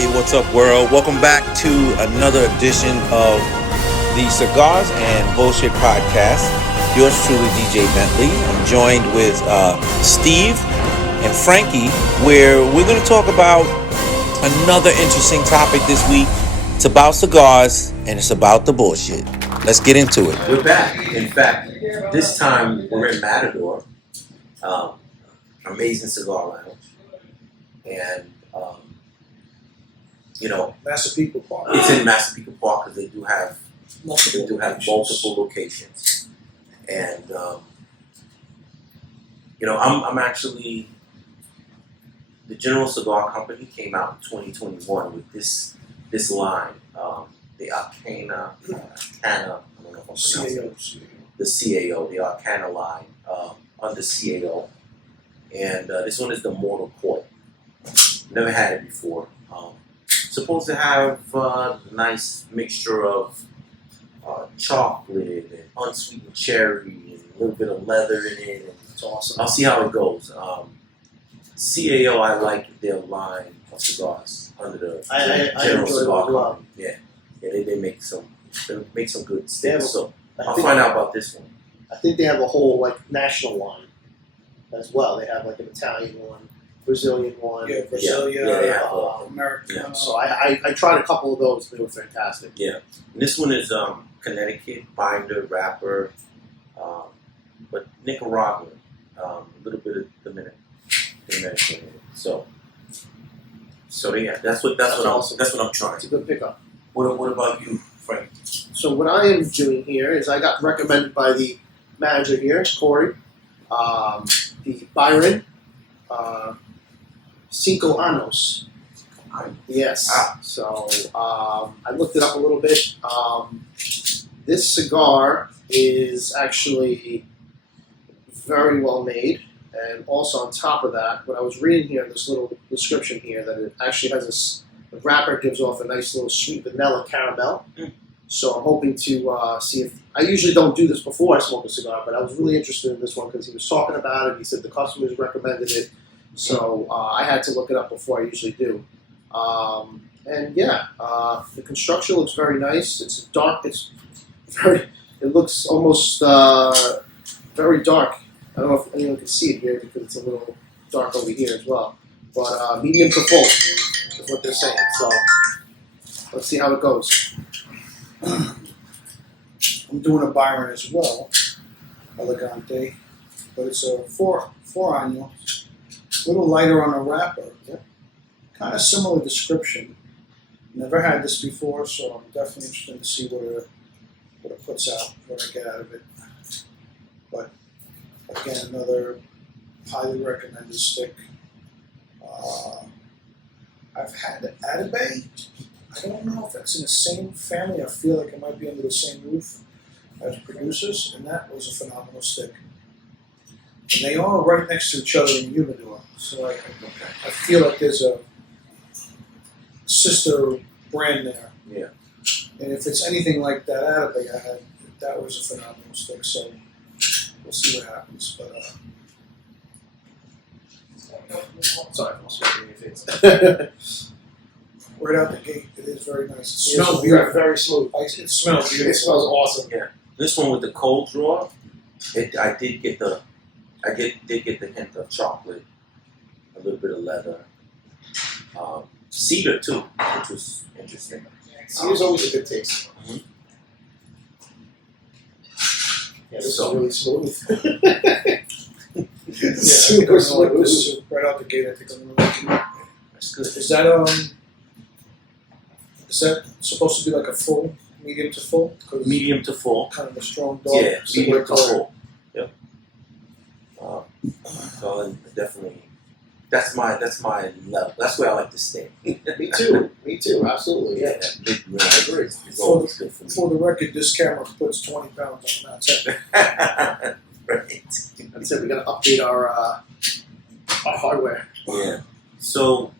Hey, what's up, world? Welcome back to another edition of the Cigars and Bullshit podcast. Yours truly, DJ Bentley. I'm joined with Steve and Frankie, where we're going to talk about another interesting topic this week. It's about cigars, and it's about the bullshit. Let's get into it. We're back. In fact, this time we're in Matador, amazing cigar lounge, and Massapequa Park. it's in Massapequa Park because they do have multiple locations, and I'm actually the General Cigar Company came out in 2021 with this line, the Arcana, I don't know if I'm pronouncing it. The CAO, the Arcana line, under CAO. And this one is the Mortal Coil. Never had it before. Supposed to have a nice mixture of chocolate and unsweetened cherry and a little bit of leather in it. And It's awesome. I'll see how it goes. CAO, I like their line of cigars under the I General enjoy it Cigar as well. Company. Yeah, they make some good They have sticks. a- So I I'll think, find out about this one. I think they have a whole national line as well. They have an Italian one, Brazilian one. Yeah, Brasilia, Yeah, they have American. Yeah. So I tried a couple of those. They were fantastic. And this one is Connecticut binder wrapper, but Nicaraguan, a little bit of Dominican in it. So yeah, that's what I'm trying. It's a good pickup. What about you, Frank? So what I am doing here is I got recommended by the manager here, Corey, the Byron, Cinco Anos. Yes. So I looked it up a little bit. This cigar is actually very well made, and also on top of that, what I was reading here in this little description here, that it actually has the wrapper gives off a nice little sweet vanilla caramel. So I'm hoping to see if I usually don't do this before I smoke a cigar, but I was really interested in this one because he was talking about it. He said the customers recommended it, so I had to look it up before I usually do. The construction looks very nice. It's dark. It looks almost very dark. I don't know if anyone can see it here because it's a little dark over here as well. But medium to full is what they're saying. So let's see how it goes. I'm doing a Byron as well, Elegante, but it's a four año, a little lighter on the wrapper. Yeah. Kind of similar description. Never had this before, so I'm definitely interested to see what it puts out, what I get out of it. But again, another highly recommended stick. I've had the Atabey. I don't know if it's in the same family. I feel like it might be under the same roof as producers, and that was a phenomenal stick. And they are right next to each other in humidor, so I feel like there's a sister brand there. Yeah. And if it's anything like that Atabey I had, that was a phenomenal stick. So we'll see what happens. But Sorry, I'm smoking in your face. right out the gate, it is very nice. It It smells smells beautiful. very smooth. It smells beautiful. It smells awesome. This one with the cold draw, I did get the hint of chocolate, a little bit of leather, cedar too, which was interesting. Cedar's always a good taste. Mhm. Yeah, this So- is really smooth. Super smooth. This is right out the gate. I think I'm gonna like it. That's good. Is that supposed to be like a full, medium to full? 'Cause Medium to full. kind of a strong dog. Yeah, similar medium to color. full. Yep. So definitely, that's my level. That's where I like to stay. Me too, absolutely. Yeah. Big rim. I agree. It's always good for me. For the record, this camera puts 20 pounds on that. Right. That's it. We gotta update our hardware. Yeah. So,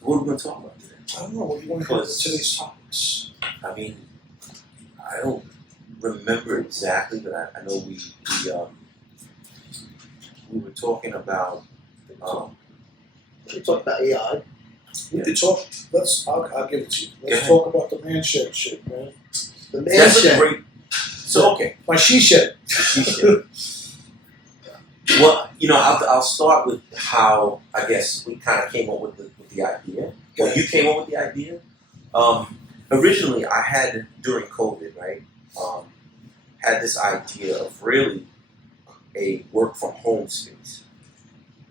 what are we going to talk about today? I don't know. What do you want to do with today's topics? I mean, I don't remember exactly, but I know we were talking about We talked about AI. We could talk. I'll give it to you. Go Let's ahead. talk about the man shed shit, man. The man That's a shed. great. So okay. My she shed. Well, I'll start with how I guess we kind of came up with the idea. Well, you came up with the idea. Originally, I had during COVID, right? Had this idea of really a work from home space,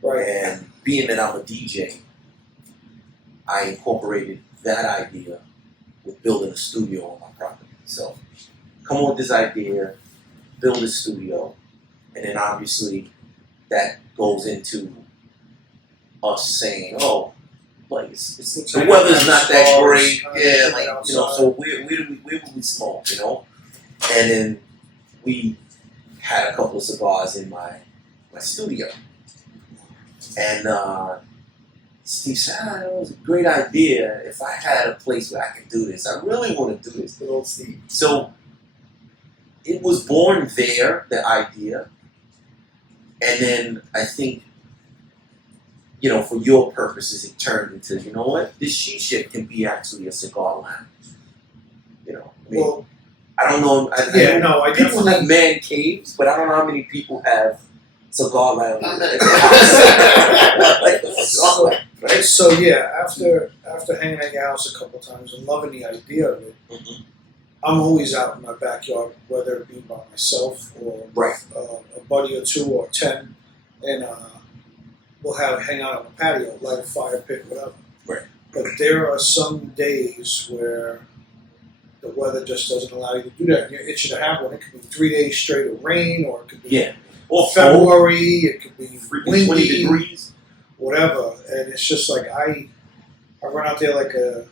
Right. and being that I'm a DJ, I incorporated that idea with building a studio on my property. So, come up with this idea, build a studio, and then obviously that goes into us saying, "Oh, like it's the weather's not that great, yeah, like so where would we smoke, And then we had a couple of cigars in my studio, and Steve said, "It was a great idea. If I had a place where I could do this, I really want to do this." Good old Steve. So it was born there, the idea. And then I think, for your purposes, it turned into, you know what? This sheet shit can be actually a cigar lounge. Well, I don't know. I People definitely. have man caves, but I don't know how many people have cigar lounges. Not Right? So yeah, after hanging at your house a couple times and loving the idea of it, Mhm. I'm always out in my backyard, whether it be by myself or Right. a buddy or two or 10, and we'll hang out on the patio, light a fire pit, whatever. Right. But there are some days where the weather just doesn't allow you to do that. And you're itching to have one. It could be 3 days straight of rain, or it could be Yeah. Or February. It could be freaking 20 windy, degrees. whatever. And it's just like I run out there like a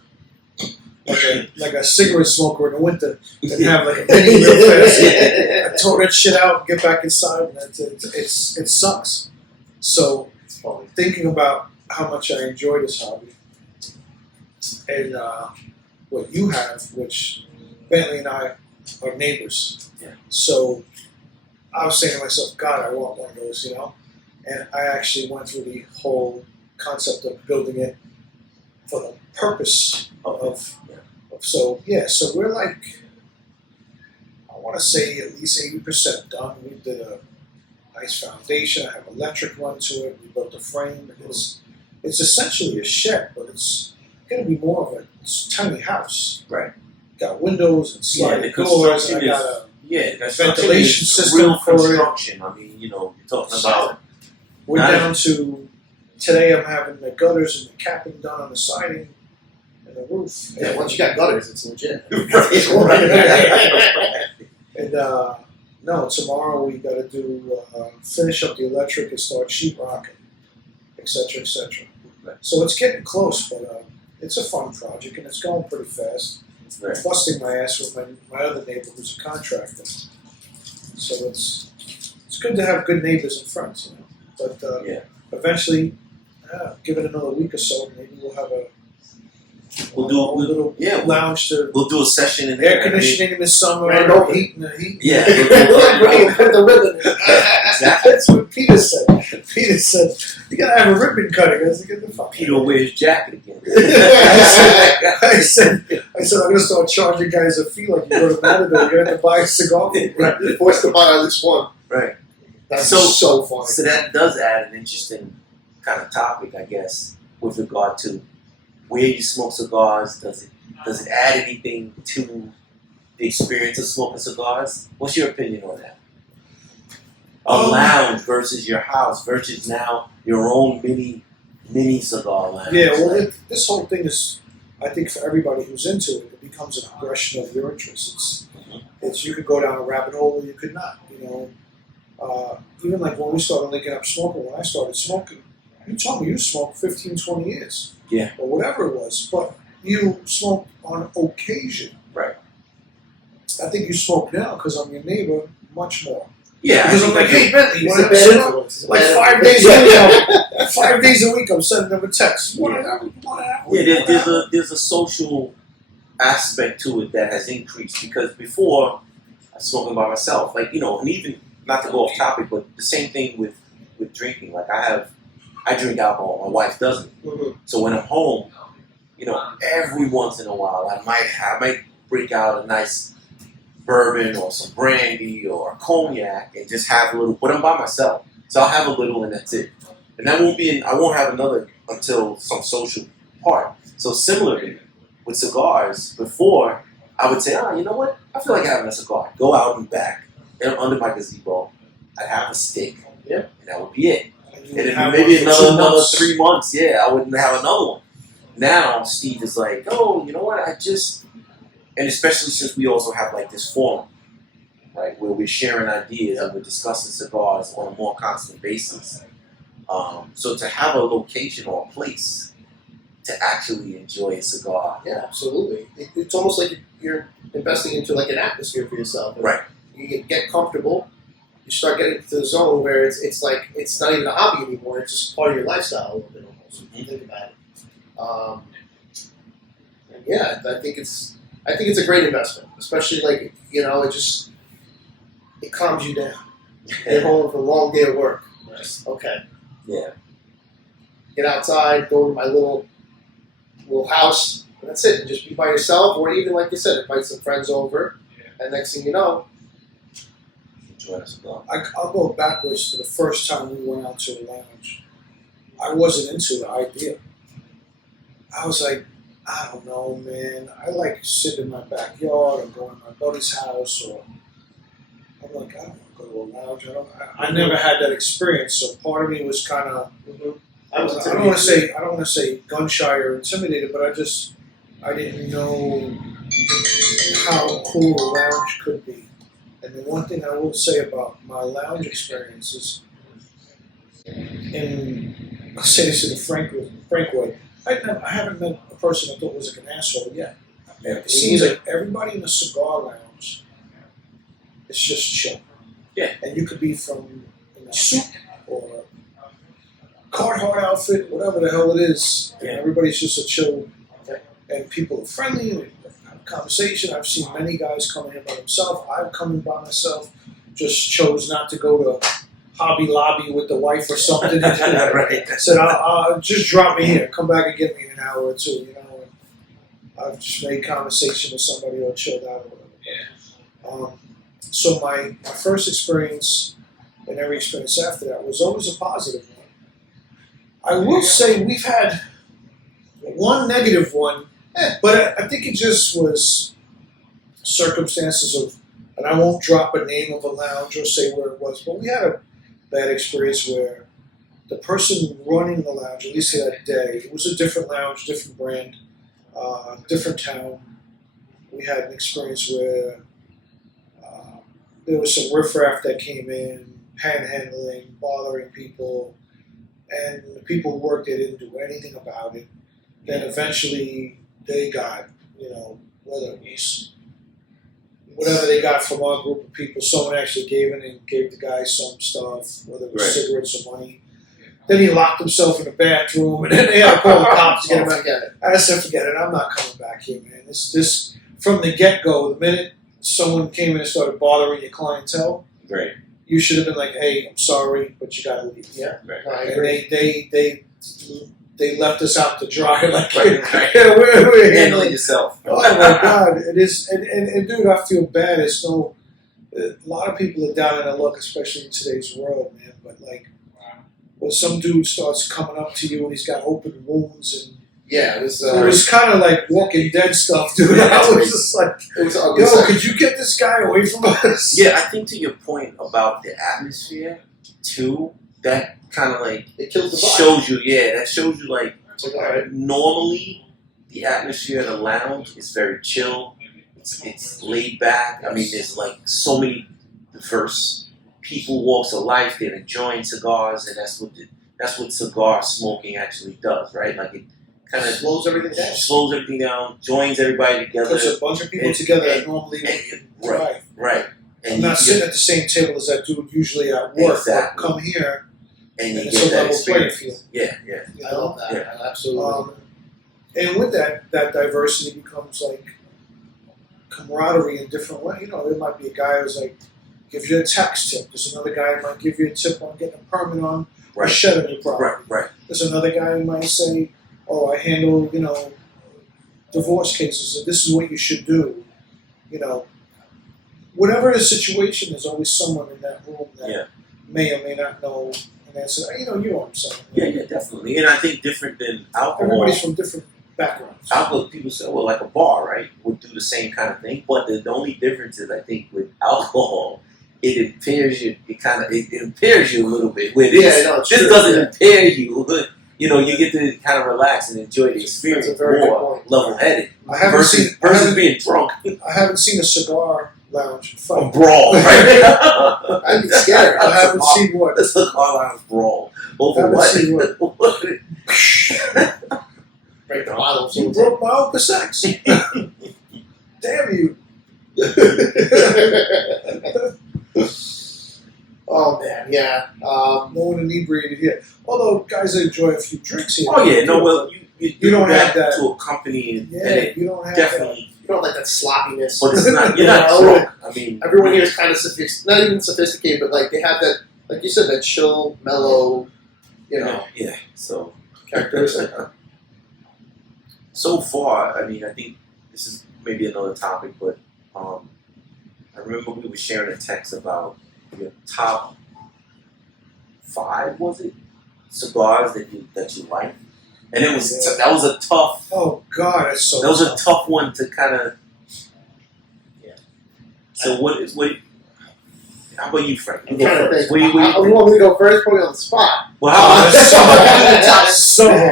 cigarette smoker in the winter and have like a mini real fast. I throw that shit out and get back inside, and it sucks. So thinking about how much I enjoy this hobby and what you have, which Bentley and I are neighbors. Yeah. So I was saying to myself, God, I want one of those, And I actually went through the whole concept of building it for the purpose of so we're like, I want to say at least 80% done. We did a nice foundation. I have electric run to it. We built a frame. It's essentially a shed, but it's going to be more of a tiny house. Right. Got windows and sliding the doors, and I construction got a ventilation system real for it. construction. I mean, you're talking about. We're Nice. down to today. I'm having the gutters and the capping done on the siding and the roof. Yeah, once you got gutters, it's legit. And no, tomorrow we got to do finish up the electric and start sheetrocking, etc., etc. So it's getting close, but it's a fun project and it's going pretty fast. Right. Busting my ass with my other neighbor who's a contractor. So it's good to have good neighbors and friends, But eventually, give it another week or so, maybe we'll have a little lounge to We'll do a session in there. air conditioning in the summer, Grand open. heat in the heat. Yeah. Put the ribbon. Exactly. That's what Peter said. Peter said, "You gotta have a ribbon cutting." I said, "Get the fuck." Peter will wear his jacket again. I said, I'm gonna start charging guys a fee like you go to Matador. You're gonna have to buy a cigar. Right. Forced to buy at least one. Right. That's So- so funny. So that does add an interesting kind of topic, I guess, with regard to where you smoke cigars. Does it add anything to the experience of smoking cigars? What's your opinion on that? A lounge versus your house versus now your own mini cigar lounge. Yeah, well, this whole thing is, I think, for everybody who's into it, it becomes a progression of your interests. It's you could go down a rabbit hole or you could not. Even like when we started linking up smoking, when I started smoking, you told me you smoked 15, 20 years. Yeah. Or whatever it was, but you smoked on occasion. Right. I think you smoke now because I'm your neighbor much more. Yeah. Because I'm like, hey, Bentley, you It's want a to bad sit up? influence. Like 5 days a week, 5 days a week, I'm sending them a text. You want an apple? You want an apple? Yeah, there's a social aspect to it that has increased because before I was smoking by myself, and even not to go off topic, but the same thing with drinking. Like I drink alcohol, my wife doesn't. Mhm. So when I'm home, every once in a while, I might break out a nice bourbon or some brandy or a cognac and just have a little. But I'm by myself, so I'll have a little and that's it. And that won't be. I won't have another until some social part. So similarly with cigars, before I would say, you know what? I feel like having a cigar. Go out and back, under my gazebo. I'd have a stick, and that would be it. And then maybe another 3 months, I wouldn't have another one. Now Steve is like, oh, you know what? And especially since we also have like this forum, right, where we're sharing ideas and we're discussing cigars on a more constant basis. So to have a location or a place to actually enjoy a cigar. Yeah, absolutely. It's almost like you're investing into like an atmosphere for yourself. Right. You get comfortable. You start getting to the zone where it's like it's not even a hobby anymore. It's just part of your lifestyle a little bit almost. If you think about it. And yeah, I think it's a great investment, especially like it calms you down. Get home from a long day of work. Just, okay. Yeah. Get outside. Go to my little house. And that's it. And just be by yourself, or even like you said, invite some friends over. And next thing you know. I'll go backwards to the first time we went out to a lounge. I wasn't into the idea. I was like, I don't know, man. I like sitting in my backyard or going to my buddy's house, or I'm like, I don't want to go to a lounge. I never had that experience, so part of me was kind of. I don't want to say gun shy or intimidated, but I didn't know how cool a lounge could be. And the one thing I will say about my lounge experiences, and I'll say this in a frank way, I haven't met a person I thought was like an asshole yet. It seems like everybody in the cigar lounge is just chill. Yeah. And you could be from in a suit or a Carhartt outfit, whatever the hell it is, and everybody's just a chill. And people are friendly and have a conversation. I've seen many guys come in by themselves. I've come in by myself. Just chose not to go to Hobby Lobby with the wife or something. Right. Said, I'll just drop me here. Come back and get me in an hour or two. You know. And I've just made conversation with somebody or chilled out or whatever. So my first experience and every experience after that was always a positive one. I will say we've had one negative one, but I think it just was circumstances of, and I won't drop a name of a lounge or say where it was, but we had a bad experience where the person running the lounge, at least that day, it was a different lounge, different brand, different town. We had an experience where there was some riffraff that came in, panhandling, bothering people, and the people who worked there didn't do anything about it. Then eventually they got, whether it was whatever they got from our group of people, someone actually gave in and gave the guy some stuff, whether it was cigarettes or money. Then he locked himself in the bathroom, and then they had to call the cops to get him out. I said, forget it, I'm not coming back here, man. This from the get-go, the minute someone came in and started bothering your clientele, you should have been like, hey, I'm sorry, but you gotta leave. Yeah. Right. And they left us out to dry. Like, we're handling yourself. Oh my God, it is. And dude, I feel bad. It's a lot of people are down in their luck, especially in today's world, man. But like, when some dude starts coming up to you and he's got open wounds and. Yeah, it was kind of like Walking Dead stuff, dude. I was just like, could you get this guy away from us? Yeah, I think to your point about the atmosphere, too, that kind of like it kills the vibe. Shows you like normally the atmosphere in the lounge is very chill. It's laid back. I mean, there's like so many diverse people, walks of life. They're enjoying cigars, and that's what cigar smoking actually does, right? Like it kind of slows everything down, joins everybody together. There's a bunch of people together that normally right. And I'm not sitting at the same table as that dude usually at work. Exactly. But come here, and you it's get a that level playing experience. field. Yeah. I love that. Yeah. Absolutely. And with that diversity becomes like camaraderie in different ways. There might be a guy who's like, give you a tax tip. There's another guy who might give you a tip on getting a permit on a shed on your property. Right. There's another guy who might say, oh, I handle, divorce cases, and this is what you should do. Whatever the situation, there's always someone in that room that may or may not know an answer. You know what I'm saying? Yeah, definitely. And I think different than alcohol. Everybody's from different backgrounds. Alcohol, people say, well, like a bar, right, would do the same kind of thing. But the only difference is, I think, with alcohol, it impairs you. It impairs you a little bit. With this, this doesn't impair you. You get to kind of relax and enjoy the experience more level-headed versus being drunk. I haven't seen a cigar lounge fight. A brawl, right? I'd be scared. I haven't seen one. A cigar lounge brawl. Over what? Break the bottle. You broke my open sex. Damn you. Oh man, yeah. No one inebriated here. Although guys enjoy a few drinks here. Oh yeah, no, well you don't have that to accompany and you don't have definitely. You don't like that sloppiness. But it's not. You're not drunk. I mean, everyone here is kind of not even sophisticated, but like they have that, like you said, that chill, mellow, Yeah. So characteristic. So far, I mean, I think this is maybe another topic, but I remember we were sharing a text about your top 5, was it, cigars that you like, and it was that was a tough. Oh God, it's so. That was a tough one to kind of. Yeah. So how about you, Frank? You go first. You want me to go first? Put me on the spot. Well, it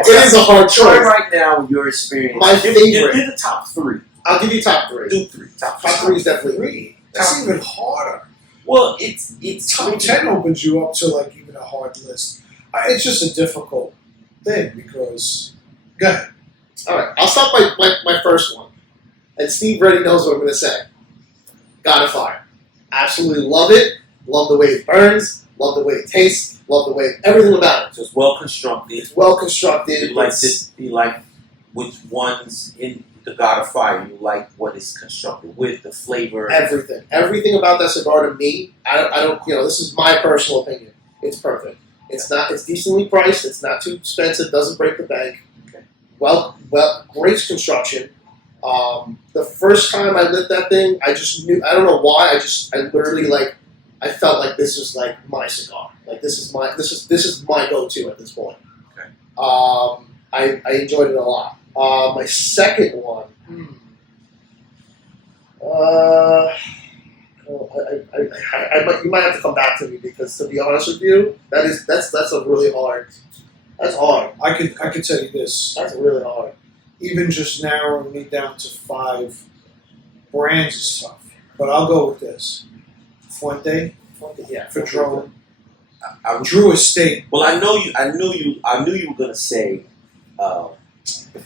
is a hard choice. Right now, your experience. My favorite. Give the top 3. I'll give you top 3. Do 3. Top 3 is definitely 3. That's even harder. Well, it's top 10 opens you up to like even a hard list. It's just a difficult thing because. Go ahead. All right, I'll start my first one, and Steve already knows what I'm going to say. God of Fire. Absolutely love it. Love the way it burns. Love the way it tastes. Love the way everything about it. So it's well constructed. It's well constructed. You like which ones in the God of Fire you like what is constructed with the flavor. Everything about that cigar to me. I don't. This is my personal opinion. It's perfect. It's not. It's decently priced. It's not too expensive. Doesn't break the bank. Okay. Well, great construction. The first time I lit that thing, I just knew. I don't know why. I literally I felt like this was like my cigar. Like this is my go-to at this point. Okay. I enjoyed it a lot. My second one. You might have to come back to me because, to be honest with you, that's a really hard. That's hard. I could tell you this. That's really hard. Even just narrowing me down to 5 brands is tough. But I'll go with this. Fuente, yeah. Padron, Drew Estate. Well, I knew you were gonna say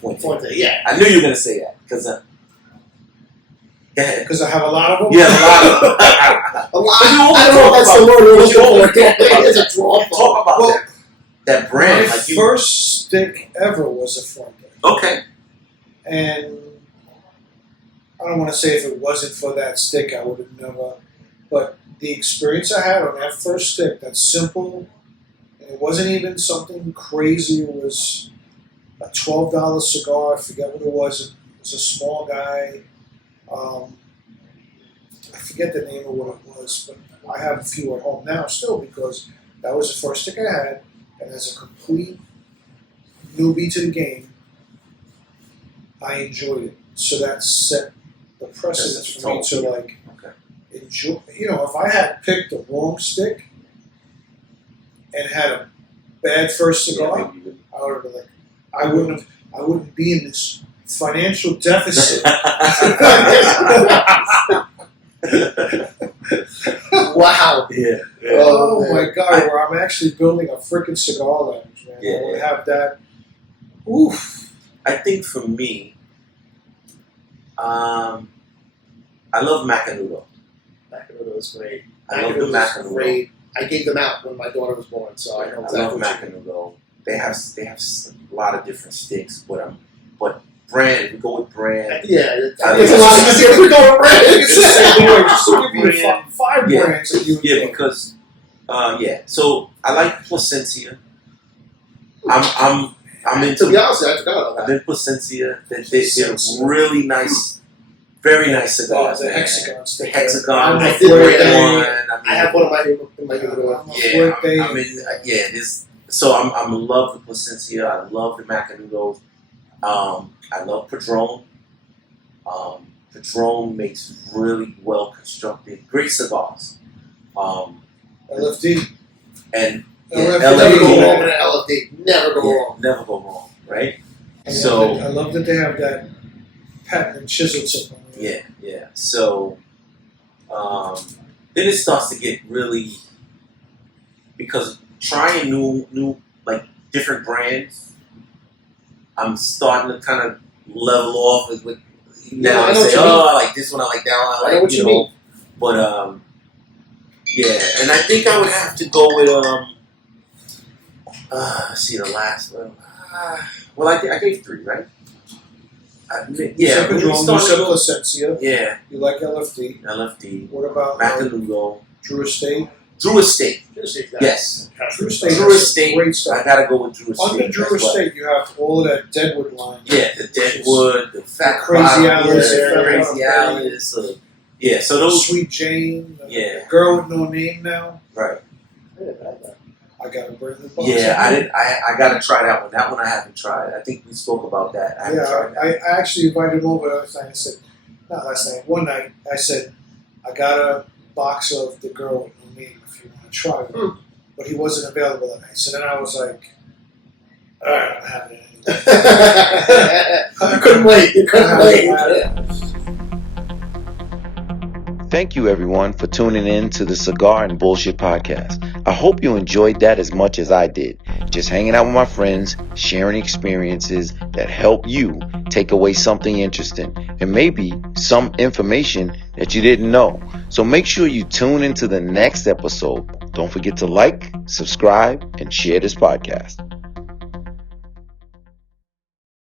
Fuente. Yeah. I knew you were gonna say that because. Go ahead. Because I have a lot of them. Yeah, a lot of them. I don't know if that's the word we're looking for. It's a draw. Talk about that brand. My first stick ever was a Fuente. Okay. And I don't want to say if it wasn't for that stick, I would have never. But the experience I had on that first stick, that's simple, and it wasn't even something crazy. It was a $12 cigar. I forget what it was. It was a small guy. I forget the name of what it was, but I have a few at home now still because that was the first stick I had, and as a complete newbie to the game, I enjoyed it. So that set the precedence for me to enjoy. If I had picked the wrong stick and had a bad first cigar, I would have been like, I wouldn't be in this financial deficit. Wow. Yeah. Oh my God, where I'm actually building a freaking cigar lounge, man. Yeah. I would have that. Oof. I think for me, I love Macanudo. Macanudo is great. I love the Macanudo. Great. I gave them out when my daughter was born, so I know exactly. I love Macanudo. They have a lot of different sticks, but brand. We go with brand. Yeah, it's a lot easier to go with brand. Just to give you 5 brands that you enjoy. Because So I like Placencia. I'm I'm To into. be honest, I forgot about I'm that. in Placencia. They're really nice, very nice cigars. The man. hexagons. The hexagon, I the did red birthday. one. I have one in my humidor. Yeah, Birthday. I mean, yeah. This. So I'm in love with Placencia. I love the Macanudos. I love Padron. Padron makes really well constructed, great cigars. LFD. And LFD. Never go LFD. wrong with an LFD. Never go wrong. Never go wrong, right? I So love that they have that patent and chisel tip on it. yeah. So then it starts to get really, because trying new like different brands, I'm starting to kind of level off with now I and know what say, you mean. oh, I like this one, I like that one, I I know like what you mean. But yeah, and I think I would have to go with let's see the last one. Well, I gave 3, right? Yeah, Padron, we you started said with- Placencia. yeah, You like LFD. LFD, What about Macanudo, Drew Estate? Drew Estate. Just like that. Yes, Drew Estate Drew has Estate. some great I stuff. gotta go with Drew Estate. Under Drew as well. Estate, you have all of that Deadwood line. Yeah, the Deadwood, the Fat Crazy Bottom, Alice, yeah, Fat Crazy Bottom, Alice. Yeah, so those. Sweet Jane. Yeah. Girl with No Name now. Right. I got to bring the box. Yeah, I gotta try that one. That one I haven't tried. I think we spoke about that. I haven't tried that. I actually invited him over last night. I said, not last night, one night. I said, I got a box of the Girl with No Name if you want to try one. But he wasn't available that night. So then I was like, all right, I'm having it anyway. You couldn't wait. You couldn't wait. Thank you, everyone, for tuning in to the Cigar and Bullshit podcast. I hope you enjoyed that as much as I did. Just hanging out with my friends, sharing experiences that help you take away something interesting and maybe some information that you didn't know. So make sure you tune into the next episode. Don't forget to like, subscribe, and share this podcast.